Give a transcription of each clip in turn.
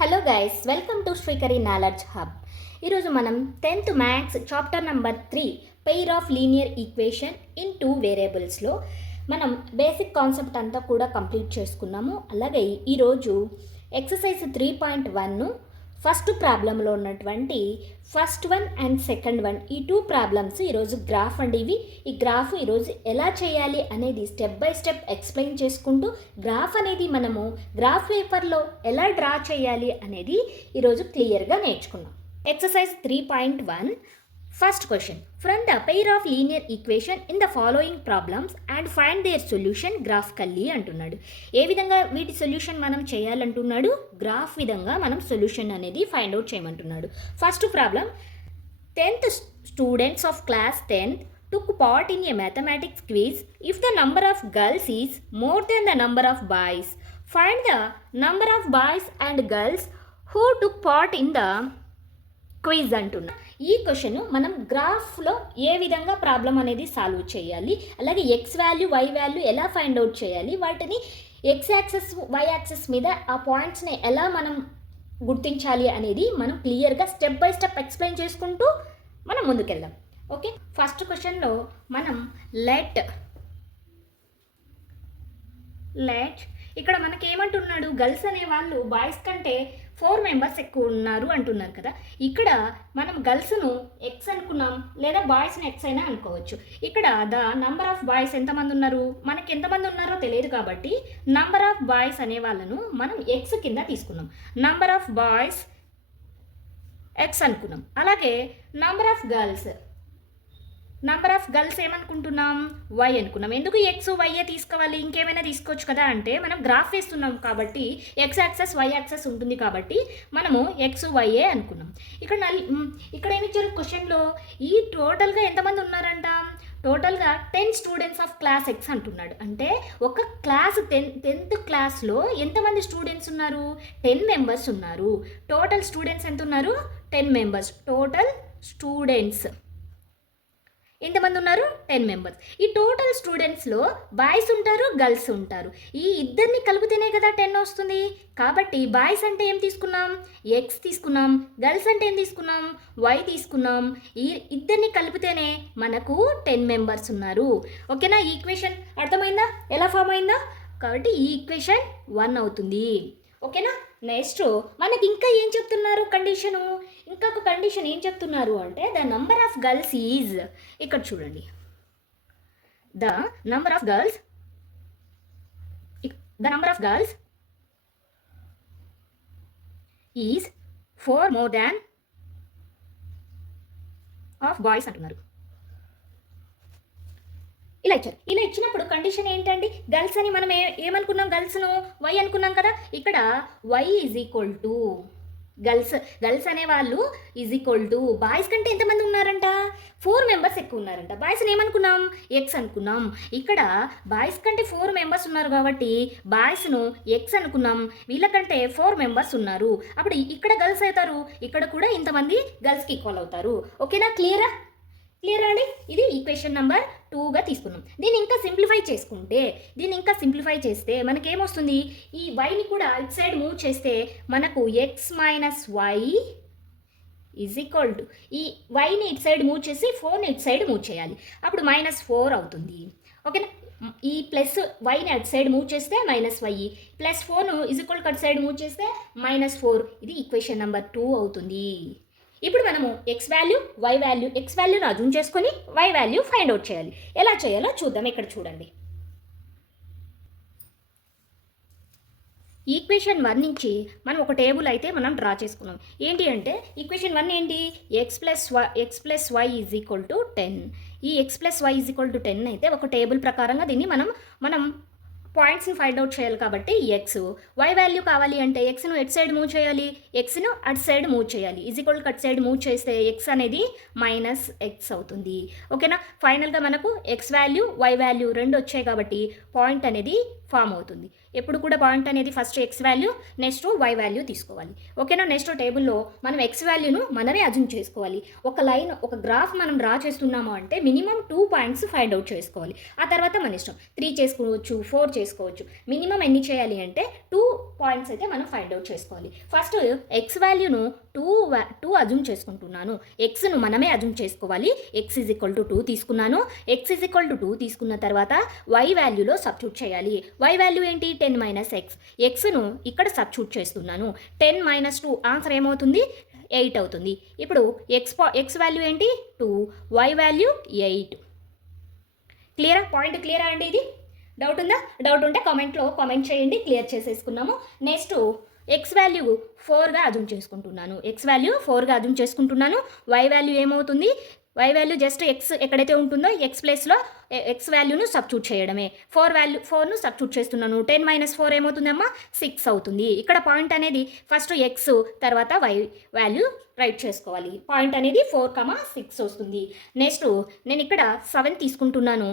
Hello guys, welcome to Srikari knowledge hub. ఈరోజు మనం 10th maths chapter number 3 pair of linear equation in two వేరియబుల్స్లో మనం basic concept అంతా కూడా కంప్లీట్ చేసుకున్నాము. అలాగే ఈరోజు ఎక్సర్సైజ్ 3.1 ఫస్ట్ ప్రాబ్లంలో ఉన్నటువంటి first one and second one, ఈ టూ ప్రాబ్లమ్స్ ఈరోజు గ్రాఫ్ అండి. ఈ గ్రాఫ్ ఈరోజు ఎలా చేయాలి అనేది స్టెప్ బై స్టెప్ ఎక్స్ప్లెయిన్ చేసుకుంటూ గ్రాఫ్ అనేది మనము గ్రాఫ్ పేపర్లో ఎలా డ్రా చేయాలి అనేది ఈరోజు క్లియర్గా నేర్చుకున్నాం. Exercise 3.1 first question, from the pair of linear equation in the following problems and find their solution graphically అంటున్నాడు. ఏ విధంగా వీటి సొల్యూషన్ మనం చేయాలంటున్నాడు? గ్రాఫ్ విధంగా మనం సొల్యూషన్ అనేది ఫైండ్ అవుట్ చేయమంటున్నాడు. First problem, 10th students of class 10th took part in a mathematics quiz. If the number of girls is more than the number of boys, find the number of boys and girls who took part in the quiz అంటున్నా. ఈ question మనం గ్రాఫ్లో ఏ విధంగా problem అనేది solve చేయాలి, అలాగే X value Y value ఎలా find out చేయాలి, వాటిని ఎక్స్ యాక్సెస్ వై యాక్సెస్ మీద ఆ పాయింట్స్ని ఎలా మనం గుర్తించాలి అనేది మనం క్లియర్గా స్టెప్ బై స్టెప్ ఎక్స్ప్లెయిన్ చేసుకుంటూ మనం ముందుకెళ్దాం. ఓకే, ఫస్ట్ క్వశ్చన్లో మనం లెట్ ఇక్కడ మనకి ఏమంటున్నాడు, గర్ల్స్ అనే వాళ్ళు బాయ్స్ కంటే 4 మెంబర్స్ ఎక్కువ ఉన్నారు అంటున్నారు కదా. ఇక్కడ మనం గర్ల్స్ను ఎక్స్ అనుకున్నాం, లేదా బాయ్స్ని ఎక్స్ అయినా అనుకోవచ్చు. ఇక్కడ ద నంబర్ ఆఫ్ బాయ్స్ ఎంతమంది ఉన్నారు, మనకి ఎంతమంది ఉన్నారో తెలియదు కాబట్టి నంబర్ ఆఫ్ బాయ్స్ అనే వాళ్ళను మనం ఎక్స్ కింద తీసుకున్నాం. నంబర్ ఆఫ్ బాయ్స్ ఎక్స్ అనుకున్నాం. అలాగే నంబర్ ఆఫ్ గర్ల్స్ ఏమనుకుంటున్నాం, వై అనుకున్నాం. ఎందుకు ఎక్స్ వైఏ తీసుకోవాలి, ఇంకేమైనా తీసుకోవచ్చు కదా అంటే మనం గ్రాఫ్ వేస్తున్నాం కాబట్టి ఎక్స్ యాక్సెస్ వై యాక్సెస్ ఉంటుంది కాబట్టి మనము ఎక్స్ వైఏ అనుకున్నాం. ఇక్కడ ఏమి ఇచ్చారు క్వశ్చన్లో, ఈ టోటల్గా ఎంతమంది ఉన్నారంట, టోటల్గా 10 స్టూడెంట్స్ ఆఫ్ క్లాస్ ఎక్స్ అంటున్నాడు. అంటే ఒక క్లాస్ 10th క్లాస్లో ఎంతమంది స్టూడెంట్స్ ఉన్నారు, 10 మెంబర్స్ ఉన్నారు. టోటల్ స్టూడెంట్స్ ఎంత ఉన్నారు, 10 మెంబర్స్. టోటల్ స్టూడెంట్స్ ఎంతమంది ఉన్నారు, 10 మెంబర్స్. ఈ టోటల్ స్టూడెంట్స్లో బాయ్స్ ఉంటారు, గర్ల్స్ ఉంటారు. ఈ ఇద్దరిని కలిపితేనే కదా 10 వస్తుంది. కాబట్టి బాయ్స్ అంటే ఏం తీసుకున్నాం, ఎక్స్ తీసుకున్నాం. గర్ల్స్ అంటే ఏం తీసుకున్నాం, వై తీసుకున్నాం. ఈ ఇద్దరిని కలిపితేనే మనకు 10 మెంబర్స్ ఉన్నారు. ఓకేనా, ఈ ఈక్వేషన్ అర్థమైందా, ఎలా ఫామ్ అయిందా? కాబట్టి ఈ ఈక్వేషన్ 1 అవుతుంది. ఓకేనా. నెక్స్ట్ మనకి ఇంకా ఏం చెప్తున్నారు కండిషను, ఇంకొక కండిషన్ ఏం చెప్తున్నారు అంటే the number of girls is, ఇక్కడ చూడండి, the number of girls is 4 more than of boys అంటున్నారు. ఇలా ఇచ్చినప్పుడు కండిషన్ ఏంటండి, గర్ల్స్ అని మనం ఏమనుకున్నాం, గర్ల్స్ను వై అనుకున్నాం కదా. ఇక్కడ Y is equal to girls అనే వాళ్ళు ఈజ్ ఈక్వల్ టు బాయ్స్ కంటే ఎంతమంది ఉన్నారంట, 4 మెంబర్స్ ఎక్కువ ఉన్నారంట. బాయ్స్ని ఏమనుకున్నాం, ఎక్స్ అనుకున్నాం. ఇక్కడ బాయ్స్ కంటే 4 మెంబర్స్ ఉన్నారు కాబట్టి బాయ్స్ను ఎక్స్ అనుకున్నాం. వీళ్ళకంటే 4 మెంబర్స్ ఉన్నారు. అప్పుడు ఇక్కడ గర్ల్స్ అవుతారు, ఇక్కడ కూడా ఇంతమంది గర్ల్స్కి ఈక్వల్ అవుతారు. ఓకేనా, క్లియరా అండి? ఇది ఈక్వేషన్ నెంబర్ 2గా తీసుకున్నాం. దీన్ని ఇంకా సింప్లిఫై చేస్తే మనకేమొస్తుంది, ఈ వైని కూడా ఇట్ సైడ్ మూవ్ చేస్తే మనకు X minus Y is equal to, ఈ వైని ఇట్ సైడ్ మూవ్ చేసి 4ని ఇట్ సైడ్ మూవ్ చేయాలి. అప్పుడు -4 అవుతుంది. ఓకేనా, ఈ ప్లస్ వైని అటు సైడ్ మూవ్ చేస్తే -y, +4ను ఈజ్ ఈక్వల్ టు అటు సైడ్ మూవ్ చేస్తే -4. ఇది ఈక్వేషన్ నెంబర్ 2 అవుతుంది. ఇప్పుడు మనము ఎక్స్ వాల్యూను అజూమ్ చేసుకొని వై వాల్యూ ఫైండ్ అవుట్ చేయాలి. ఎలా చేయాలో చూద్దాం. ఇక్కడ చూడండి, ఈక్వేషన్ 1 నుంచి మనం ఒక టేబుల్ అయితే మనం డ్రా చేసుకున్నాం. ఏంటి అంటే ఈక్వేషన్ 1 ఏంటి, X plus Y is equal to 10. ఈ X plus Y is equal to 10 అయితే ఒక టేబుల్ ప్రకారంగా దీన్ని మనం పాయింట్స్ని ఫైండ్ అవుట్ చేయాలి కాబట్టి ఎక్స్. వై వాల్యూ కావాలి అంటే ఎక్స్ను ఎట్ సైడ్ మూవ్ చేయాలి, ఎక్స్ను అటు సైడ్ మూవ్ చేయాలి. ఈజ్ ఈక్వల్ టు అటు సైడ్ మూవ్ చేస్తే ఎక్స్ అనేది -x అవుతుంది. ఓకేనా, ఫైనల్గా మనకు ఎక్స్ వాల్యూ వై వాల్యూ 2 వచ్చాయి కాబట్టి పాయింట్ అనేది ఫామ్ అవుతుంది. ఎప్పుడు కూడా పాయింట్ అనేది first X value next Y value తీసుకోవాలి. ఓకేనా, నెక్స్ట్ టేబుల్లో మనం ఎక్స్ వాల్యూను మనమే అజ్యూమ్ చేసుకోవాలి. ఒక గ్రాఫ్ మనం డ్రా చేస్తున్నాము అంటే మినిమం 2 పాయింట్స్ ఫైండ్ అవుట్ చేసుకోవాలి. ఆ తర్వాత మన ఇష్టం 3 చేసుకోవచ్చు, 4 చేసుకోవచ్చు. మినిమం ఎన్ని చేయాలి అంటే 2 పాయింట్స్ అయితే మనం ఫైండ్ అవుట్ చేసుకోవాలి. ఫస్ట్ ఎక్స్ వాల్యూను 2 అజ్యూమ్ చేసుకుంటున్నాను. ఎక్స్ను మనమే అజ్యూమ్ చేసుకోవాలి. ఎక్స్ ఈజ్ ఈక్వల్ టు 2 తీసుకున్నాను. ఎక్స్ ఈజ్ ఈక్వల్ టు 2 తీసుకున్న తర్వాత వై వాల్యూలో సబ్స్టిట్యూట్ చేయాలి. వై వాల్యూ ఏంటి 10 మైనస్ ఎక్స్. ఎక్స్ను ఇక్కడ సబ్స్టిట్యూట్ చేస్తున్నాను. 10 మైనస్ 2 ఆన్సర్ ఏమవుతుంది 8 అవుతుంది. ఇప్పుడు ఎక్స్ వాల్యూ ఏంటి 2, వై వాల్యూ 8. క్లియరా? పాయింట్ క్లియరా అండి? ఇది డౌట్ ఉందా? డౌట్ ఉంటే కామెంట్ చేయండి, క్లియర్ చేసేసుకున్నాము. నెక్స్ట్ ఎక్స్ వాల్యూ 4గా అజ్యూమ్ చేసుకుంటున్నాను. ఎక్స్ వాల్యూ 4గా అజ్యూమ్ చేసుకుంటున్నాను. వై వాల్యూ ఏమవుతుంది? వై వాల్యూ జస్ట్ ఎక్స్ ఎక్కడైతే ఉంటుందో ఎక్స్ ప్లేస్లో ఎక్స్ వాల్యూను సబ్స్టిట్యూట్ చేయడమే. 4ను సబ్స్టిట్యూట్ చేస్తున్నాను. 10 మైనస్ 4 ఏమవుతుందమ్మా 6 అవుతుంది. ఇక్కడ పాయింట్ అనేది ఫస్ట్ ఎక్స్ తర్వాత వై వాల్యూ రైట్ చేసుకోవాలి. పాయింట్ అనేది 4,6 వస్తుంది. నెక్స్ట్ నేను ఇక్కడ 7 తీసుకుంటున్నాను.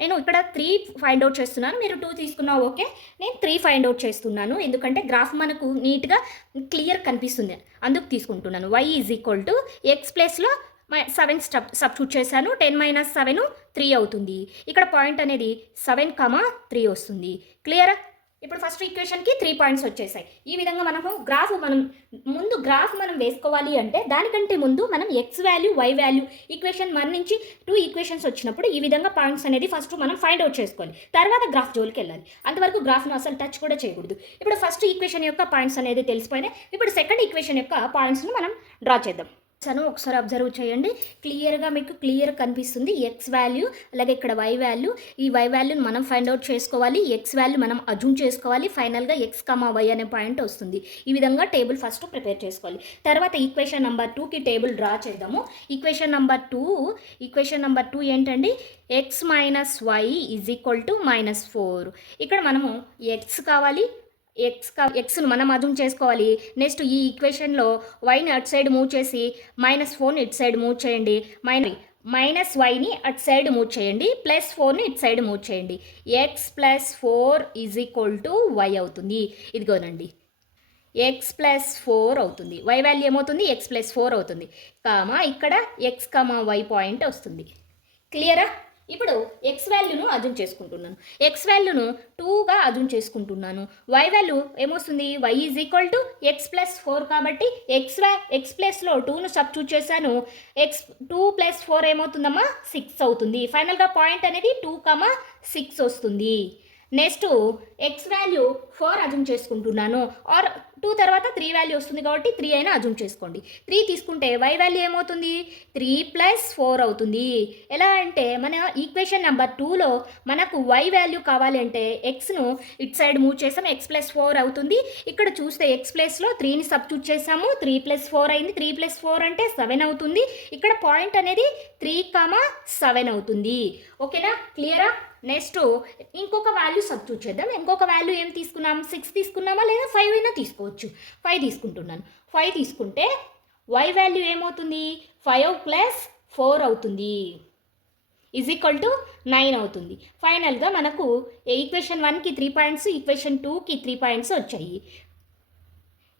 నేను ఇక్కడ 3 ఫైండ్ అవుట్ చేస్తున్నాను. మీరు 2 తీసుకున్నా ఓకే. నేను 3 ఫైండ్ అవుట్ చేస్తున్నాను. ఎందుకంటే గ్రాఫ్ మనకు నీట్గా క్లియర్ కనిపిస్తుంది, అందుకు తీసుకుంటున్నాను. Y is equal to X ప్లేస్లో 7 సబ్స్టిట్యూట్ చేశాను. 10 మైనస్ 7 3 అవుతుంది. ఇక్కడ పాయింట్ అనేది 7,3 వస్తుంది. క్లియరా? ఇప్పుడు ఫస్ట్ ఈక్వేషన్కి 3 పాయింట్స్ వచ్చేసాయి. ఈ విధంగా మనం గ్రాఫ్ మనం వేసుకోవాలి అంటే దానికంటే ముందు మనం X value Y value equation 1 నుంచి 2 ఈక్వేషన్స్ వచ్చినప్పుడు ఈ విధంగా పాయింట్స్ అనేది ఫస్ట్ మనం ఫైండ్ అవుట్ చేసుకోవాలి. తర్వాత గ్రాఫ్ జోలికి వెళ్ళాలి. అంతవరకు గ్రాఫ్ను అసలు టచ్ కూడా చేయకూడదు. ఇప్పుడు ఫస్ట్ ఈక్వేషన్ యొక్క పాయింట్స్ అనేది తెలిసిపోయినాయి. ఇప్పుడు సెకండ్ ఈక్వేషన్ యొక్క పాయింట్స్ను మనం డ్రా చేద్దాం. ఒకసారి అబ్జర్వ్ చేయండి. క్లియర్గా మీకు కనిపిస్తుంది ఎక్స్ వాల్యూ, అలాగే ఇక్కడ వై వాల్యూ. ఈ వై వాల్యూని మనం ఫైండ్ అవుట్ చేసుకోవాలి. ఎక్స్ వాల్యూ మనం అజ్యూమ్ చేసుకోవాలి. ఫైనల్గా ఎక్స్ కమా వై అనే పాయింట్ వస్తుంది. ఈ విధంగా టేబుల్ ఫస్ట్ ప్రిపేర్ చేసుకోవాలి. తర్వాత ఈక్వేషన్ నెంబర్ 2కి టేబుల్ డ్రా చేద్దాము. ఈక్వేషన్ నెంబర్ 2 ఏంటండి? X minus Y is equal to -4. ఇక్కడ మనము ఎక్స్ కావాలి, ఎక్స్ను మనం అజ్యూమ్ చేసుకోవాలి. నెక్స్ట్ ఈ ఈక్వేషన్లో వైని అటు సైడ్ మూవ్ చేసి -4ని ఇటు సైడ్ మూవ్ చేయండి. మైనస్ వైని అటు సైడ్ మూవ్ చేయండి. +4ని ఇటు సైడ్ మూవ్ చేయండి. X +4 is equal to Y అవుతుంది. ఇదిగోనండి ఎక్స్ +4 అవుతుంది. వై వాల్యూ ఏమవుతుంది? ఎక్స్ +4 అవుతుంది. ఇక్కడ ఎక్స్ వై పాయింట్ వస్తుంది. క్లియరా? ఇప్పుడు ఎక్స్ వాల్యూను అజ్యూమ్ చేసుకుంటున్నాను. ఎక్స్ వాల్యూను 2గా అజ్యూమ్ చేసుకుంటున్నాను. వై వాల్యూ ఏమొస్తుంది? Y is equal to X +4 కాబట్టి ఎక్స్ ప్లస్లో 2ను సబ్స్టిట్యూట్ చేశాను. 2 + 4 ఏమవుతుందమ్మా 6 అవుతుంది. ఫైనల్గా పాయింట్ అనేది 2,6 వస్తుంది. నెక్స్ట్ ఎక్స్ వాల్యూ 4 అజ్యూమ్ చేసుకుంటున్నాను. ఆర్ 2 తర్వాత 3 వాల్యూ వస్తుంది కాబట్టి 3 అయినా అజ్యూమ్ చేసుకోండి. 3 తీసుకుంటే వై వాల్యూ ఏమవుతుంది? 3 + 4 అవుతుంది. ఎలా అంటే మన ఈక్వేషన్ నెంబర్ 2లో మనకు వై వాల్యూ కావాలి అంటే ఎక్స్ను ఇటు సైడ్ మూవ్ చేసాము. ఎక్స్ +4 అవుతుంది. ఇక్కడ చూస్తే ఎక్స్ ప్లేస్లో 3ని సబ్స్టిట్యూట్ చేసాము. 3 + 4 అయింది. 3 + 4 అంటే 7 అవుతుంది. ఇక్కడ పాయింట్ అనేది 3,7 అవుతుంది. ఓకేనా? క్లియరా? నెక్స్ట్ ఇంకొక వాల్యూ సబ్స్టిట్యూట్ చేద్దాం. ఇంకొక వాల్యూ ఏం తీసుకున్నాం? 6 తీసుకున్నామా లేదా 5 అయినా తీసుకోవచ్చు. 5 తీసుకుంటున్నాను. 5 తీసుకుంటే వై వాల్యూ ఏమవుతుంది? 5 + 4 అవుతుంది. ఈజ్ ఈక్వల్ టు 9 అవుతుంది. ఫైనల్గా మనకు ఈక్వేషన్ 1కి 3 పాయింట్స్, ఈక్వేషన్ 2కి 3 పాయింట్స్ వచ్చాయి.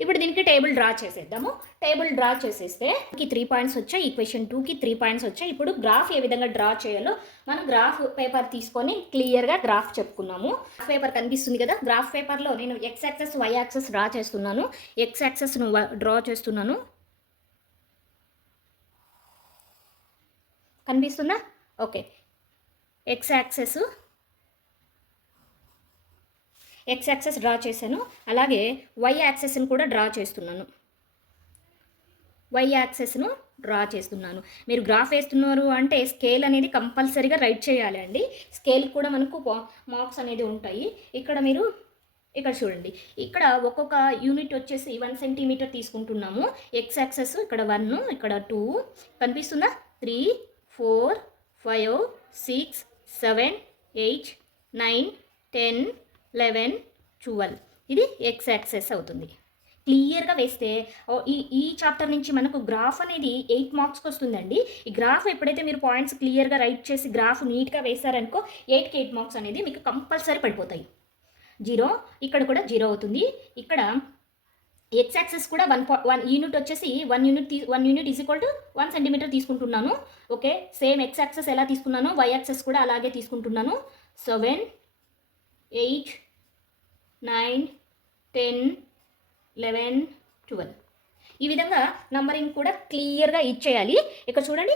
ఇప్పుడు దీనికి టేబుల్ డ్రా చేసేద్దాము. టేబుల్ డ్రా చేసేస్తే 3 పాయింట్స్ వచ్చాయి, ఈక్వేషన్ 2కి 3 పాయింట్స్ వచ్చాయి. ఇప్పుడు గ్రాఫ్ ఏ విధంగా డ్రా చేయాలో మనం గ్రాఫ్ పేపర్ తీసుకొని క్లియర్గా గ్రాఫ్ చెప్పుకున్నాము. గ్రాఫ్ పేపర్ కనిపిస్తుంది కదా, గ్రాఫ్ పేపర్లో నేను X axis Y axis draw చేస్తున్నాను. ఎక్స్ యాక్సెస్ను డ్రా చేస్తున్నాను. కనిపిస్తుందా? ఓకే. ఎక్స్ యాక్సెస్ డ్రా చేశాను. అలాగే వై యాక్సెస్ను కూడా డ్రా చేస్తున్నాను. మీరు గ్రాఫ్ వేస్తున్నారు అంటే స్కేల్ అనేది కంపల్సరీగా రైట్ చేయాలి అండి. స్కేల్ కూడా మనకు మార్క్స్ అనేది ఉంటాయి. ఇక్కడ చూడండి, ఇక్కడ ఒక్కొక్క యూనిట్ వచ్చేసి 1 సెంటీమీటర్ తీసుకుంటున్నాము. ఎక్స్ యాక్సెస్ ఇక్కడ 1, ఇక్కడ 2 కనిపిస్తుందా? 3, 4, 5, 6, 7, 8, 9, 10, 11, 12 ఇది ఎక్స్ యాక్సెస్ అవుతుంది. క్లియర్గా వేస్తే ఈ చాప్టర్ నుంచి మనకు గ్రాఫ్ అనేది 8 మార్క్స్కి వస్తుందండి. ఈ గ్రాఫ్ ఎప్పుడైతే మీరు పాయింట్స్ క్లియర్గా రైట్ చేసి గ్రాఫ్ నీట్గా వేశారనుకో 8కి 8 మార్క్స్ అనేది మీకు కంపల్సరీ పడిపోతాయి. 0 ఇక్కడ కూడా 0 అవుతుంది. ఇక్కడ ఎక్స్ యాక్సెస్ కూడా 1 యూనిట్ వచ్చేసి 1 unit is equal to 1 centimetre తీసుకుంటున్నాను. ఓకే, సేమ్ ఎక్స్ యాక్సెస్ ఎలా తీసుకున్నానో వై యాక్సెస్ కూడా అలాగే తీసుకుంటున్నాను. 7, 8, 9, 10, 11, 12. ఈ విధంగా నంబరింగ్ కూడా క్లియర్గా ఇచ్చేయాలి. ఇక్కడ చూడండి,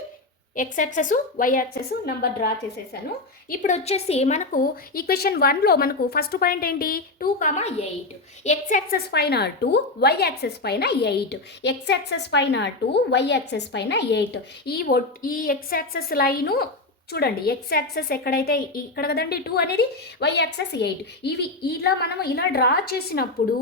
X axis Y axis number draw చేసేసాను. ఇప్పుడు వచ్చేసి మనకు ఈక్వేషన్ 1లో మనకు ఫస్ట్ పాయింట్ ఏంటి, 2,8. ఎక్స్ యాక్సెస్ పైన 2, వై యాక్సెస్ పైన 8. ఎక్స్ యాక్సెస్ పైన 2, వై యాక్సెస్ పైన 8. ఈ ఎక్స్ యాక్సెస్ లైను చూడండి, ఎక్స్ యాక్సెస్ ఎక్కడైతే ఇక్కడ కదండి 2 అనేది, వై యాక్సెస్ 8. ఇవి మనం ఇలా డ్రా చేసినప్పుడు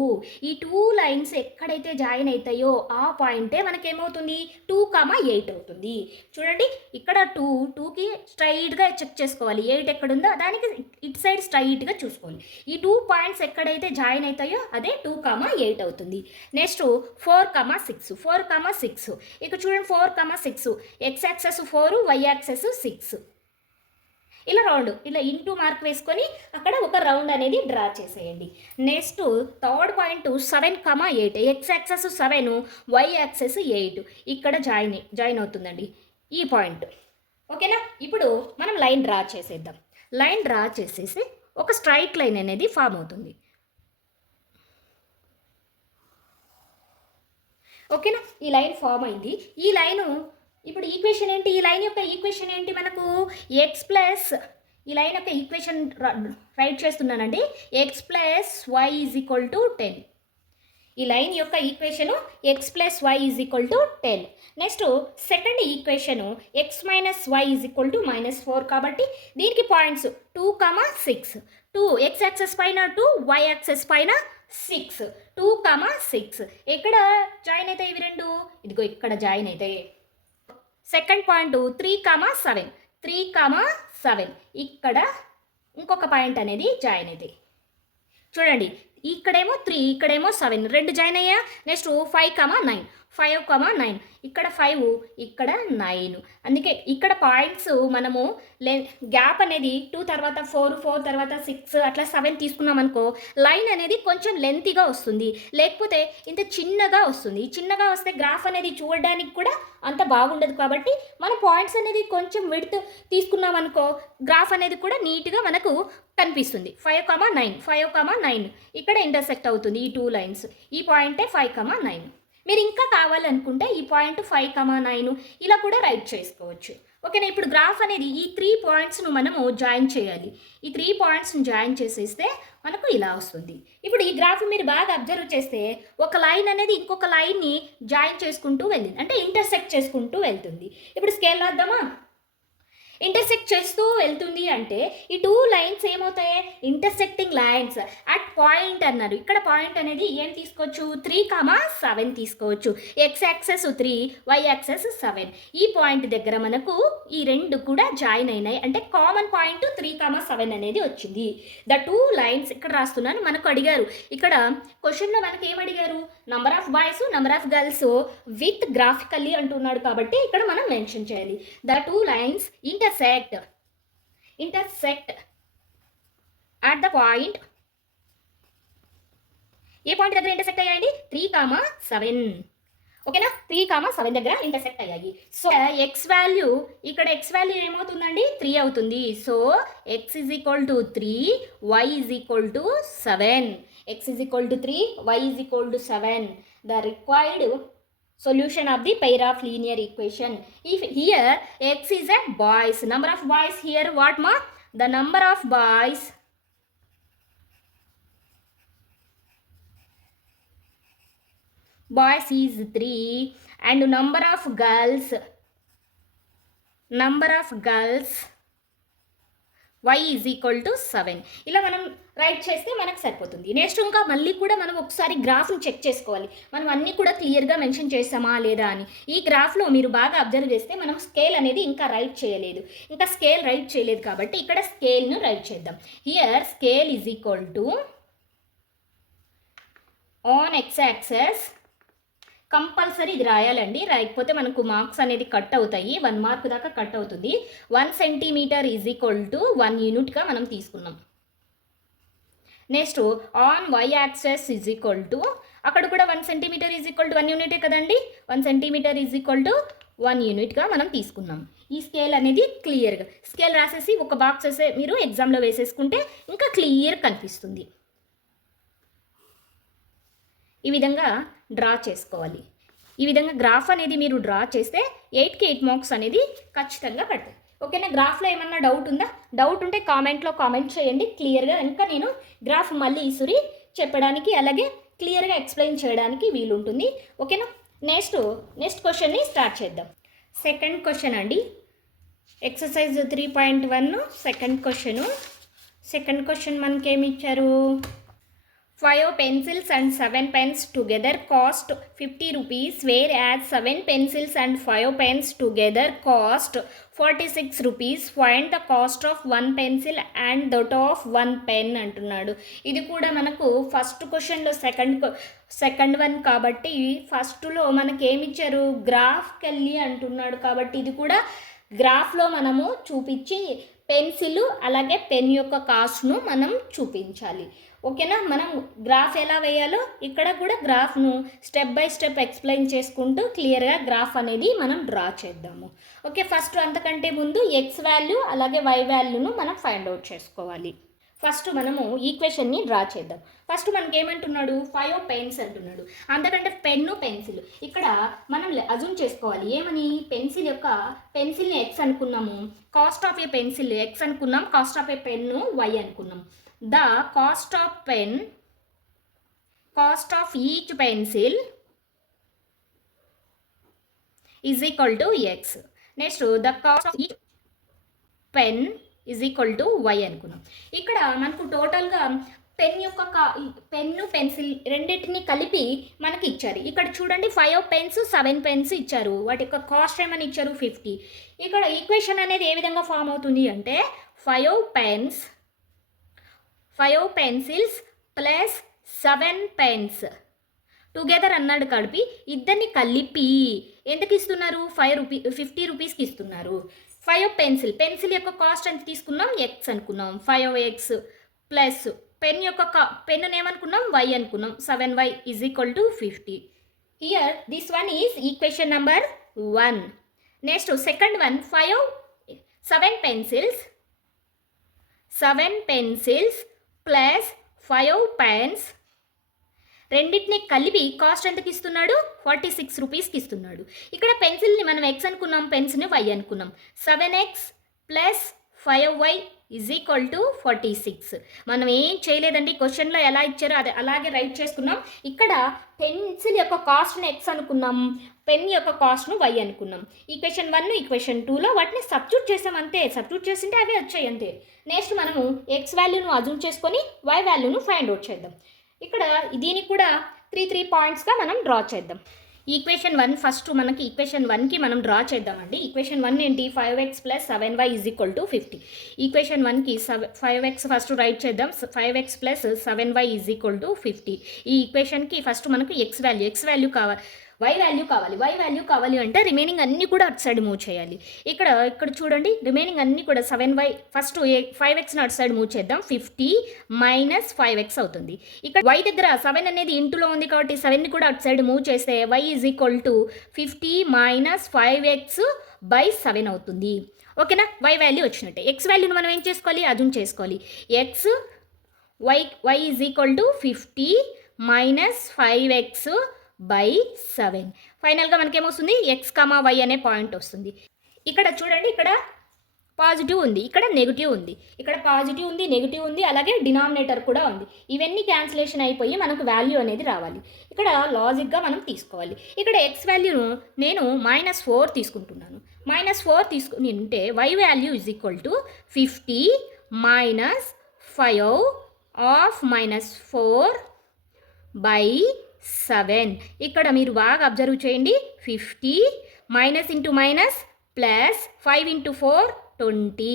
ఈ 2 లైన్స్ ఎక్కడైతే జాయిన్ అవుతాయో ఆ పాయింటే మనకేమవుతుంది, 2,8 అవుతుంది. చూడండి, ఇక్కడ 2కి స్ట్రైట్గా చెక్ చేసుకోవాలి. 8 ఎక్కడుందో దానికి ఇటు సైడ్ స్ట్రైట్గా చూసుకోవాలి. ఈ 2 పాయింట్స్ ఎక్కడైతే జాయిన్ అవుతాయో అదే 2,8 అవుతుంది. నెక్స్ట్ 4,6. 4,6 ఇక్కడ చూడండి, 4,6 ఎక్స్ యాక్సెస్ 4, వై యాక్సెస్ 6. ఇలా రౌండ్ ఇలా ఇంటూ మార్క్ వేసుకొని అక్కడ ఒక రౌండ్ అనేది డ్రా చేసేయండి. Next third point 7,8. X axis 7, Y axis 8. ఇక్కడ జాయిన్ అవుతుందండి ఈ పాయింట్. ఓకేనా, ఇప్పుడు మనం లైన్ డ్రా చేసేద్దాం. లైన్ డ్రా చేసేసి ఒక స్ట్రైట్ లైన్ అనేది ఫామ్ అవుతుంది. ఓకేనా, ఈ లైన్ ఫామ్ అయింది. ఈ లైను ఇప్పుడు ఈక్వేషన్ ఏంటి, ఈ లైన్ యొక్క ఈక్వేషన్ ఏంటి, మనకు ఎక్స్ ప్లస్, ఈ లైన్ యొక్క ఈక్వేషన్ రైట్ చేస్తున్నానండి, X plus Y is equal to 10. ఈ లైన్ యొక్క equation X plus Y is equal to 10. Next second equation X minus Y is equal to -4. కాబట్టి దీనికి పాయింట్స్ 2,6. 2 ఎక్స్ యాక్సెస్ పైన 2, why access పైన 6. 2,6 ఎక్కడ join అవుతాయి ఇవి రెండు, ఇదిగో ఇక్కడ జాయిన్ అవుతాయి. Second point 3,7. 3,7 ఇక్కడ ఇంకొక పాయింట్ అనేది జాయిన్ అవుతాయి. చూడండి, ఇక్కడేమో 3, ఇక్కడేమో 7, రెండు జాయిన్ అయ్యా. నెక్స్ట్ 5,9. 5,9 ఇక్కడ 5, ఇక్కడ 9. అందుకే ఇక్కడ పాయింట్స్ మనము గ్యాప్ అనేది 2 తర్వాత 4, 4 తర్వాత 6 అట్లా 7 తీసుకున్నాం అనుకో, లైన్ అనేది కొంచెం లెంతీగా వస్తుంది, లేకపోతే ఇంత చిన్నగా వస్తుంది. చిన్నగా వస్తే గ్రాఫ్ అనేది చూడడానికి కూడా అంత బాగుండదు. కాబట్టి మన పాయింట్స్ అనేది కొంచెం విడ్త్ తీసుకున్నాం అనుకో, గ్రాఫ్ అనేది కూడా నీట్గా మనకు కనిపిస్తుంది. 5,9. 5,9 ఇక్కడ ఇంటర్సెక్ట్ అవుతుంది ఈ 2 లైన్స్. ఈ పాయింటే 5,9. మీరు ఇంకా కావాలనుకుంటే ఈ పాయింట్ 5,9 ఇలా కూడా రైట్ చేసుకోవచ్చు. ఓకేనా, ఇప్పుడు గ్రాఫ్ అనేది ఈ 3 పాయింట్స్ను మనము జాయిన్ చేయాలి. ఈ 3 పాయింట్స్ను జాయిన్ చేసేస్తే మనకు ఇలా వస్తుంది. ఇప్పుడు ఈ గ్రాఫ్ మీరు బాగా అబ్జర్వ్ చేస్తే ఒక లైన్ అనేది ఇంకొక లైన్ని జాయిన్ చేసుకుంటూ వెళ్ళింది, అంటే ఇంటర్సెక్ట్ చేసుకుంటూ వెళ్తుంది. ఇప్పుడు స్కేల్ రాద్దామా, ఇంటర్సెక్ట్ చేస్తూ వెళ్తుంది అంటే ఈ 2 లైన్స్ ఏమవుతాయి, ఇంటర్సెక్టింగ్ లైన్స్ అట్ పాయింట్ అన్నారు. ఇక్కడ పాయింట్ అనేది ఏం తీసుకోవచ్చు, 3,7 తీసుకోవచ్చు. X axis 3, Y axis 7. ఈ పాయింట్ దగ్గర మనకు ఈ రెండు కూడా జాయిన్ అయినాయి, అంటే కామన్ పాయింట్ 3,7 అనేది వచ్చింది. ద 2 లైన్స్ ఇక్కడ రాస్తున్నాను. మనకు అడిగారు ఇక్కడ క్వశ్చన్లో, మనకి ఏం అడిగారు, number of boys, number of girls with graphically అంటున్నాడు. కాబట్టి ఇక్కడ మనం మెన్షన్ చేయాలి. The 2 lines intersect at the point, ఏ పాయింట్ దగ్గర ఇంటర్సెక్ట్ అయ్యాయండి, 3,7. ఓకేనా, 3,7 దగ్గర ఇంటర్సెక్ట్ అయ్యాయి. సో ఎక్స్ వాల్యూ, ఇక్కడ ఎక్స్ వాల్యూ ఏమవుతుందండి, 3 అవుతుంది. So X is equal to 3, Y is equal to 7. X is equal to 3, Y is equal to 7. The required solution of the pair of linear equation. If here x is a boys, number of boys here what ma, the number of boys is 3 and number of girls y is equal to 7. ఇలా మనం right చేస్తే మనకు సరిపోతుంది. Next ఇంకా మళ్ళీ కూడా మనం ఒకసారి గ్రాఫ్ని చెక్ చేసుకోవాలి, మనం అన్నీ కూడా క్లియర్గా మెన్షన్ చేస్తామా లేదా అని. ఈ గ్రాఫ్లో మీరు బాగా అబ్జర్వ్ చేస్తే మనం స్కేల్ అనేది ఇంకా రైట్ చేయలేదు, ఇంకా స్కేల్ రైట్ చేయలేదు. కాబట్టి ఇక్కడ స్కేల్ను రైట్ చేద్దాం. Here scale is equal to on X access, compulsory ఇది రాయాలండి, రాయకపోతే మనకు మార్క్స్ అనేది కట్ అవుతాయి. 1 మార్క్ దాకా కట్ అవుతుంది. 1 సెంటీమీటర్ ఈజ్ ఈక్వల్ టు 1 యూనిట్గా మనం తీసుకున్నాం. Next on Y axis is equal to, అక్కడ కూడా 1 సెంటీమీటర్ ఈజ్ ఈక్వల్ టు 1 యూనిటే కదండి. 1 సెంటీమీటర్ ఈజ్ ఈక్వల్ టు 1 యూనిట్గా మనం తీసుకున్నాం. ఈ స్కేల్ అనేది క్లియర్గా స్కేల్ రాసేసి ఒక బాక్స్ వేసే మీరు ఎగ్జామ్లో వేసేసుకుంటే ఇంకా క్లియర్ కనిపిస్తుంది. ఈ విధంగా డ్రా చేసుకోవాలి. ఈ విధంగా గ్రాఫ్ అనేది మీరు డ్రా చేస్తే 8కి 8 మార్క్స్ అనేది ఖచ్చితంగా పడతాయి. ఓకేనా? గ్రాఫ్లో ఏమన్నా డౌట్ ఉందా? డౌట్ ఉంటే కామెంట్లో కామెంట్ చేయండి క్లియర్గా. ఇంకా నేను గ్రాఫ్ మళ్ళీ ఈసురి చెప్పడానికి అలాగే క్లియర్గా ఎక్స్ప్లెయిన్ చేయడానికి వీలుంటుంది. ఓకేనా? నెక్స్ట్ క్వశ్చన్ని స్టార్ట్ చేద్దాం. సెకండ్ క్వశ్చన్ అండి, ఎక్సర్సైజ్ 3.1 సెకండ్ క్వశ్చన్ మనకేమి ఇచ్చారు? 5 pencils and 7 pens together cost 50 rupees, whereas 7 pencils and 5 pens together cost 46 rupees. Find the cost of 1 pencil and that of 1 pen అంటున్నాడు. ఇది కూడా మనకు ఫస్ట్ క్వశ్చన్లో సెకండ్ వన్ కాబట్టి ఫస్ట్లో మనకి ఏమి ఇచ్చారు? గ్రాఫ్కి వెళ్ళి అంటున్నాడు కాబట్టి ఇది కూడా గ్రాఫ్లో మనము చూపించి పెన్సిల్ అలాగే పెన్ యొక్క కాస్ట్ను మనం చూపించాలి. ఓకేనా? మనం గ్రాఫ్ ఎలా వేయాలో ఇక్కడ కూడా గ్రాఫ్ను స్టెప్ బై స్టెప్ ఎక్స్ప్లెయిన్ చేసుకుంటూ క్లియర్గా గ్రాఫ్ అనేది మనం డ్రా చేద్దాము. ఓకే, ఫస్ట్ అంతకంటే ముందు ఎక్స్ వాల్యూ అలాగే వై వాల్యూను మనం ఫైండ్ అవుట్ చేసుకోవాలి. ఫస్ట్ మనము ఈక్వేషన్ని డ్రా చేద్దాం. ఫస్ట్ మనకి ఏమంటున్నాడు? 5 పెన్స్ అంటున్నాడు. అంతకంటే పెన్ను పెన్సిల్ ఇక్కడ మనం అజూమ్ చేసుకోవాలి. ఏమని? పెన్సిల్ని ఎక్స్ అనుకున్నాము, cost of a pencil X అనుకున్నాం, cost of a pen Y అనుకున్నాం. The cost of each pencil is equal to x. Next, the cost of each pen is equal to y అనుకున్నాం. ఇక్కడ మనకు టోటల్గా పెన్ను పెన్సిల్ రెండింటిని కలిపి మనకి ఇచ్చారు. ఇక్కడ చూడండి 5 పెన్స్ 7 పెన్స్ ఇచ్చారు. వాటి యొక్క కాస్ట్ ఏమని ఇచ్చారు? 50. ఇక్కడ ఈక్వేషన్ అనేది ఏ విధంగా ఫామ్ అవుతుంది అంటే 5 పెన్సిల్స్ ప్లస్ 7 పెన్స్ టుగెదర్ అన్నాడు. కలిపి ఇద్దరిని కలిపి ఎంతకి ఇస్తున్నారు? 50 రూపీస్కి ఇస్తున్నారు. 5 పెన్సిల్ యొక్క కాస్ట్ ఎంత తీసుకున్నాం? ఎక్స్ అనుకున్నాం. 5x ప్లస్ పెన్ను ఏమనుకున్నాం? వై అనుకున్నాం. 7y is equal to 50. Here this one is equation number 1. Next second one 7 pencils plus 5 pens రెండింటిని కలిపి కాస్ట్ ఎంతకి ఇస్తున్నాడు? 46 రూపీస్కి ఇస్తున్నాడు. ఇక్కడ పెన్సిల్ని మనం ఎక్స్ అనుకున్నాం, పెన్స్ని వై అనుకున్నాం. 7x plus 5y is equal to 46. మనం ఏం చేయలేదండి, క్వశ్చన్లో ఎలా ఇచ్చారో అది అలాగే రైట్ చేసుకున్నాం. ఇక్కడ పెన్సిల్ యొక్క కాస్ట్ని ఎక్స్ అనుకున్నాం, పెన్ యొక్క కాస్ట్ను వై అనుకున్నాం. ఈక్వేషన్ 1 ఈక్వేషన్ 2లో వాటిని సబ్స్టిట్యూట్ చేసాం అంతే. సబ్స్టిట్యూట్ చేసింటే అవి వచ్చాయి అంతే. నెక్స్ట్ మనము ఎక్స్ వాల్యూను అజూమ్ చేసుకొని వై వాల్యూను ఫైండ్ అవుట్ చేద్దాం. ఇక్కడ దీనికి కూడా 3 పాయింట్స్గా మనం డ్రా చేద్దాం. ఈక్వేషన్ 1 ఫస్ట్ మనకి ఈక్వేషన్ 1కి మనం డ్రా చేద్దామండి. ఈక్వేషన్ 1 ఏంటి? 5x plus 7y is equal to 50. Equation 1కి 5x ఫస్ట్ రైట్ చేద్దాం. 5x plus 7y is equal to 50. ఈ ఈక్వేషన్కి ఫస్ట్ మనకు ఎక్స్ వాల్యూ కావాలి, వై వాల్యూ కావాలి అంటే రిమైనింగ్ అన్నీ కూడా అటు సైడ్ మూవ్ చేయాలి. ఇక్కడ చూడండి రిమైనింగ్ అన్నీ కూడా 7y ఫస్ట్ 5xను అటు సైడ్ మూవ్ చేద్దాం. 50 మైనస్ 5x అవుతుంది. ఇక్కడ y దగ్గర 7 అనేది ఇంటూలో ఉంది కాబట్టి 7ని కూడా అటు సైడ్ మూవ్ చేస్తే y is equal to 50 minus 5x by 7 అవుతుంది. ఓకేనా? y వాల్యూ వచ్చినట్టే. ఎక్స్ వాల్యూని మనం ఏం చేసుకోవాలి? అజూమ్ చేసుకోవాలి. y is equal to 50 minus 5x by 7. ఫైనల్గా మనకేమొస్తుంది? ఎక్స్ కామా వై అనే పాయింట్ వస్తుంది. ఇక్కడ చూడండి, ఇక్కడ పాజిటివ్ ఉంది, ఇక్కడ నెగిటివ్ ఉంది. ఇక్కడ పాజిటివ్ ఉంది, నెగిటివ్ ఉంది, అలాగే డినామినేటర్ కూడా ఉంది. ఇవన్నీ క్యాన్సిలేషన్ అయిపోయి మనకు వాల్యూ అనేది రావాలి. ఇక్కడ లాజిక్గా మనం తీసుకోవాలి. ఇక్కడ ఎక్స్ వాల్యూను నేను -4 తీసుకుంటున్నాను. -4 తీసుకుని ఉంటే Y value is equal to 50 minus 5 of -4 by 7. ఇక్కడ మీరు బాగా అబ్జర్వ్ చేయండి. 50 minus into minus plus 5 into 4 20.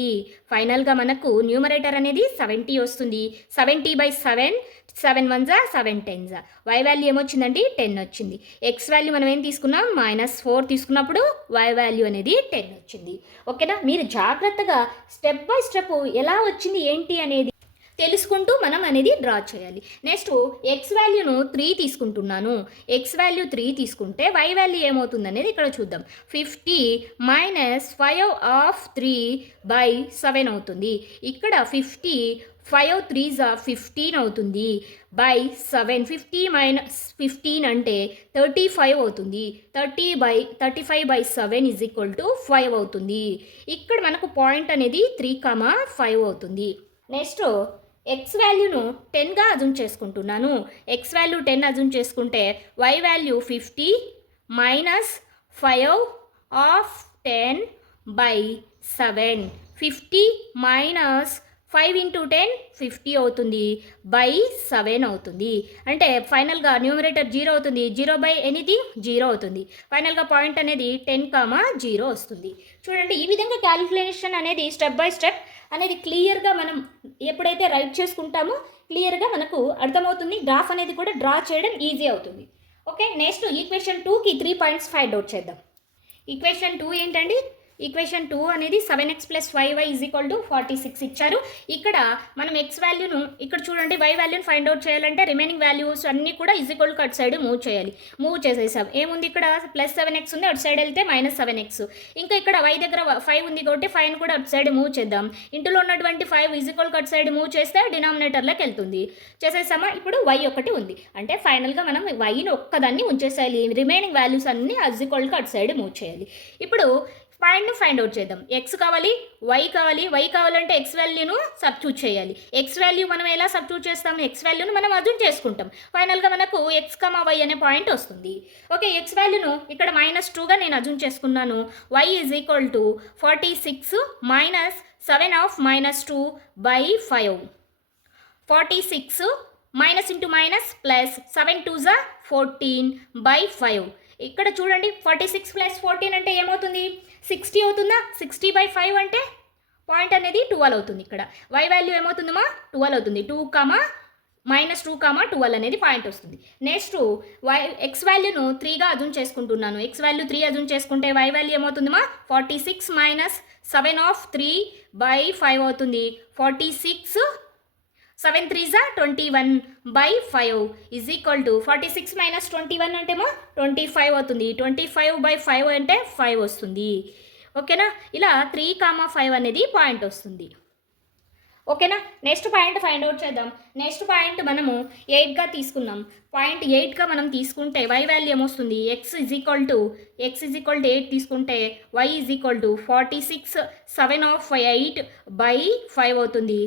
ఫైనల్గా మనకు న్యూమరేటర్ అనేది 70 వస్తుంది. 70 బై 7, 7 1 జా 7 10 జా. Y value ఏమొచ్చిందండి? 10 వచ్చింది. ఎక్స్ వాల్యూ మనం ఏం తీసుకున్నాం? -4 తీసుకున్నప్పుడు వై వాల్యూ అనేది 10 వచ్చింది. ఓకేనా? మీరు జాగ్రత్తగా స్టెప్ బై స్టెప్ ఎలా వచ్చింది ఏంటి అనేది తెలుసుకుంటూ మనం అనేది డ్రా చేయాలి. నెక్స్ట్ ఎక్స్ వాల్యూను 3 తీసుకుంటున్నాను. ఎక్స్ వాల్యూ 3 తీసుకుంటే వై వాల్యూ ఏమవుతుంది అనేది ఇక్కడ చూద్దాం. 50 మైనస్ 5/3/7 అవుతుంది. ఇక్కడ 50 5 3s 15 అవుతుంది బై 7. 50 మైనస్ 15 అంటే 35 అవుతుంది. 35/7 ఈజ్ ఈక్వల్ టు 5 అవుతుంది. ఇక్కడ మనకు పాయింట్ అనేది 3,5 అవుతుంది. నెక్స్ట్ ఎక్స్ వాల్యూను 10గా అజూమ్ చేసుకుంటున్నాను. ఎక్స్ వాల్యూ 10 అజూమ్ చేసుకుంటే Y value 50 minus 5/10/7. 50 minus 5 into 10 50 అవుతుంది బై 7 అవుతుంది. అంటే ఫైనల్గా న్యూమరేటర్ 0 అవుతుంది. 0 బై ఎనీథింగ్ 0 అవుతుంది. ఫైనల్గా పాయింట్ అనేది 10,0 వస్తుంది. చూడండి, ఈ విధంగా క్యాలిక్యులేషన్ అనేది స్టెప్ బై స్టెప్ అనేది క్లియర్గా మనం ఎప్పుడైతే రైట్ చేసుకుంటామో క్లియర్గా మనకు అర్థమవుతుంది. గ్రాఫ్ అనేది కూడా డ్రా చేయడం ఈజీ అవుతుంది. ఓకే, నెక్స్ట్ ఈక్వేషన్ 2కి 3 పాయింట్స్ ఫైండ్ అవుట్ చేద్దాం. ఈక్వేషన్ 2 ఏంటండి? ఈక్వేషన్ 2 అనేది 7x + 5y = 46 ఇచ్చారు. ఇక్కడ మనం x వాల్యూను ఇక్కడ చూడండి, y వాల్యూని ఫైండ్ అవుట్ చేయాలంటే రిమైనింగ్ వాల్యూస్ అన్నీ కూడా = అటు సైడ్ మూవ్ చేయాలి. మూవ్ చేసేసాం. ఏముంది ఇక్కడ +7x ఉంది, అటు సైడ్ వెళ్తే -7x. ఇంకా ఇక్కడ y దగ్గర 5 ఉంది కాబట్టి 5ని కూడా అటు సైడ్ మూవ్ చేద్దాం. ఇంటిలో ఉన్నటువంటి 5 = అటు సైడ్ మూవ్ చేస్తే డినామినేటర్లోకి వెళ్తుంది. చేసేసామా? ఇప్పుడు y ఒకటి ఉంది అంటే ఫైనల్గా మనం yని ఒక్కదాన్ని ఉంచేసేయాలి. రిమైనింగ్ వాల్యూస్ అన్నీ = అటు సైడ్ మూవ్ చేయాలి. ఇప్పుడు పాయింట్ను ఫైండ్ అవుట్ చేద్దాం. ఎక్స్ కావాలి, వై కావాలి. వై కావాలంటే ఎక్స్ వాల్యూను సబ్స్టిట్యూట్ చేయాలి. ఎక్స్ వాల్యూ మనం ఎలా సబ్స్టిట్యూట్ చేస్తాం? ఎక్స్ వాల్యూను మనం అజూమ్ చేసుకుంటాం. ఫైనల్గా మనకు x, y అనే పాయింట్ వస్తుంది. ఓకే, ఎక్స్ వాల్యూను ఇక్కడ -2గా నేను అజూమ్ చేసుకున్నాను. y = 46 minus 7/-2/5. 46 minus into minus plus 7 2s 14/5. ఇక్కడ చూడండి, 46 + 14 అంటే ఏమవుతుంది? 60 అవుతుందా? 60/5 అంటే పాయింట్ అనేది 12 అవుతుంది. ఇక్కడ y వాల్యూ ఏమవుతుందమ్మా? 12 అవుతుంది. 2, -2, 12 అనేది పాయింట్ వస్తుంది. నెక్స్ట్ ఎక్స్ వాల్యూను 3గా అజూమ్ చేసుకుంటున్నాను. ఎక్స్ వాల్యూ 3 అజూమ్ చేసుకుంటే y వాల్యూ ఏమవుతుందమ్మా? 46 మైనస్ 7/3/5 అవుతుంది. 46 7 3s 21/5 = 46 మైనస్ 21 అంటేమో 25 అవుతుంది. 25/5 అంటే 5 వస్తుంది. ఓకేనా? ఇలా 3,5 అనేది పాయింట్ వస్తుంది. ఓకేనా? నెక్స్ట్ పాయింట్ ఫైండ్ అవుట్ చేద్దాం. నెక్స్ట్ పాయింట్ మనము 8గా తీసుకున్నాం. పాయింట్ 8గా మనం తీసుకుంటే y వాల్యూ ఏమొస్తుంది? x = 8 తీసుకుంటే y = 46 7/8/5 అవుతుంది.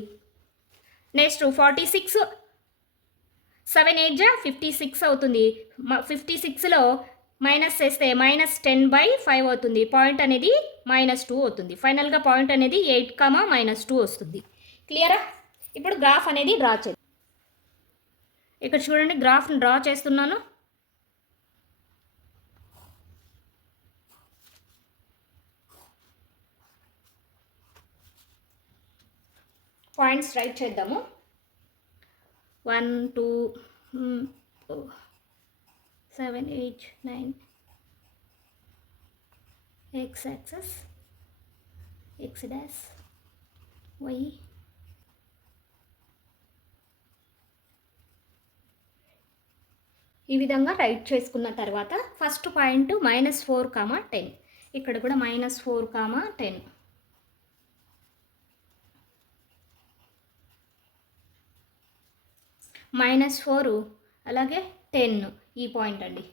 నెక్స్ట్ 46 7 8 56 అవుతుంది. 56లో మైనస్ చేస్తే -10/5 అవుతుంది. పాయింట్ అనేది -2 అవుతుంది. ఫైనల్గా పాయింట్ అనేది 8, -2 వస్తుంది. క్లియరా? ఇప్పుడు గ్రాఫ్ అనేది డ్రా చేద్దాం. ఇక్కడ చూడండి, గ్రాఫ్ని డ్రా చేస్తున్నాను. పాయింట్స్ రైట్ చేద్దాము. 1 2 7 8 9 x axis, x dash, y, ఈ విధంగా రైట్ చేసుకున్న తర్వాత ఫస్ట్ పాయింట్ -4, 10. ఇక్కడ కూడా -4, 10. -4 అలాగే 10 ఈ పాయింట్ అండి.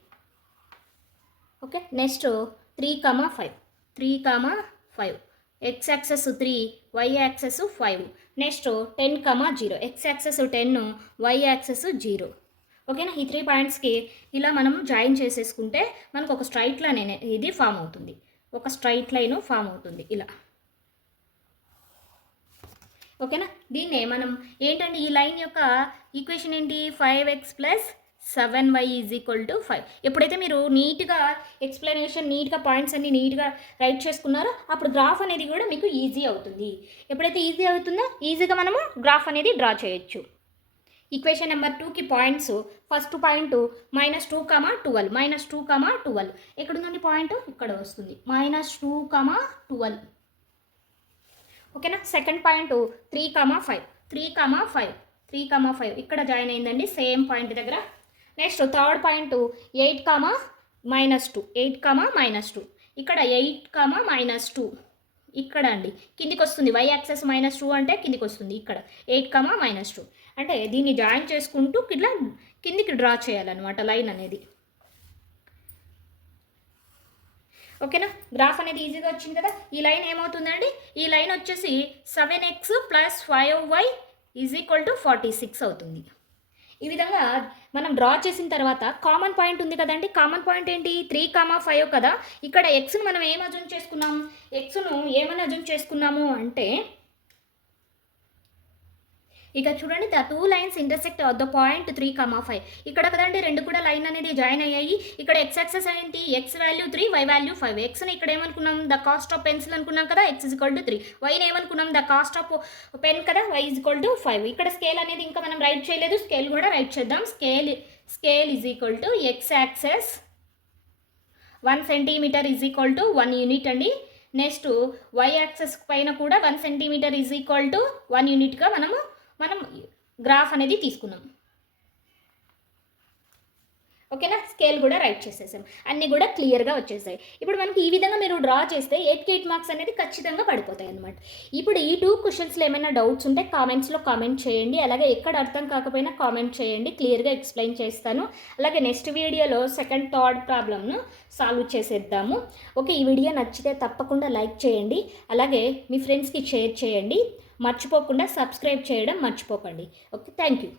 Okay, next 3, 5 x access 3, y access 5. Next 10, 0 x access 10, y access 0. ఓకేనా? ఈ 3 పాయింట్స్కి ఇలా మనం జాయిన్ చేసేసుకుంటే మనకు ఒక స్ట్రైట్ లైన్ ఇది ఫామ్ అవుతుంది. ఒక స్ట్రైట్ లైన్ ఫామ్ అవుతుంది ఇలా. ఓకేనా? దీన్నే మనం ఏంటంటే ఈ లైన్ యొక్క ఈక్వేషన్ ఏంటి? 5x + 7y = 5. ఎప్పుడైతే మీరు నీట్గా ఎక్స్ప్లెనేషన్ నీట్గా పాయింట్స్ అన్ని నీట్గా రైట్ చేసుకున్నారో అప్పుడు గ్రాఫ్ అనేది కూడా మీకు ఈజీ అవుతుంది. ఎప్పుడైతే ఈజీ అవుతుందో ఈజీగా మనము గ్రాఫ్ అనేది డ్రా చేయొచ్చు. ఈక్వేషన్ నెంబర్ 2కి పాయింట్స్, ఫస్ట్ పాయింట్ -2, 12. ఎక్కడ ఉందండి పాయింట్? ఇక్కడ వస్తుంది. -2, 12. ఓకేనా? Second point 3, 5. 3,5 3,5 ఇక్కడ జాయిన్ అయిందండి సేమ్ పాయింట్ దగ్గర. నెక్స్ట్ థర్డ్ పాయింట్ 8,-2 8,-2 ఇక్కడ 8,-2 ఇక్కడ అండి కిందికి వస్తుంది. y యాక్సెస్ -2 అంటే కిందికి వస్తుంది. ఇక్కడ 8,-2 అంటే దీన్ని జాయిన్ చేసుకుంటూ ఇట్లా కిందికి డ్రా చేయాలన్నమాట లైన్ అనేది. ఓకేనా, గ్రాఫ్ అనేది ఈజీగా వచ్చింది కదా. ఈ లైన్ ఏమవుతుందండి, ఈ లైన్ వచ్చేసి 7x + 5y = 46 అవుతుంది. ఈ విధంగా మనం డ్రా చేసిన తర్వాత కామన్ పాయింట్ ఉంది కదండి. కామన్ పాయింట్ ఏంటి, 3,5 కదా. ఇక్కడ ఎక్స్ను మనం ఏం అజూమ్ చేసుకున్నాం, ఎక్స్ను ఏమని అజూమ్ చేసుకున్నాము అంటే ఇక చూడండి, the 2 lines intersect at the point 3,5 ఇక్కడ కదండి రెండు కూడా లైన్ అనేది జాయిన్ అయ్యాయి. ఇక్కడ x యాక్సెస్ ఏంటి, x వాల్యూ 3, y వాల్యూ 5. ఎక్స్ని ఇక్కడ ఏమనుకున్నాం, ద కాస్ట్ ఆఫ్ పెన్సిల్ అనుకున్నాం కదా, x = 3. వైని ఏమనుకున్నాం, ద కాస్ట్ ఆఫ్ పెన్ కదా, y = 5. ఇక్కడ స్కేల్ అనేది ఇంకా మనం రైట్ చేయలేదు, స్కేల్ కూడా రైట్ చేద్దాం. Scale = x axis 1 centimetre = 1 unit అండి. నెక్స్ట్ y యాక్సెస్ పైన కూడా 1 సెంటీమీటర్ = 1 యూనిట్గా మనం గ్రాఫ్ అనేది తీసుకున్నాం. ఓకేనా, స్కేల్ కూడా రైట్ చేసేసాం, అన్నీ కూడా క్లియర్గా వచ్చేసాయి. ఇప్పుడు మనకి ఈ విధంగా మీరు డ్రా చేస్తే 8 మార్క్స్ అనేది ఖచ్చితంగా పడిపోతాయి అన్నమాట. ఇప్పుడు ఈ 2 క్వశ్చన్స్లో ఏమైనా డౌట్స్ ఉంటే కామెంట్స్లో కామెంట్ చేయండి. అలాగే ఎక్కడ అర్థం కాకపోయినా కామెంట్ చేయండి, క్లియర్గా ఎక్స్ప్లెయిన్ చేస్తాను. అలాగే నెక్స్ట్ వీడియోలో సెకండ్ థర్డ్ ప్రాబ్లమ్ను సాల్వ్ చేసేద్దాము. ఓకే, ఈ వీడియో నచ్చితే తప్పకుండా లైక్ చేయండి, అలాగే మీ ఫ్రెండ్స్కి షేర్ చేయండి. మర్చిపోకుండా సబ్స్క్రైబ్ చేయడం మర్చిపోకండి. Okay, thank you.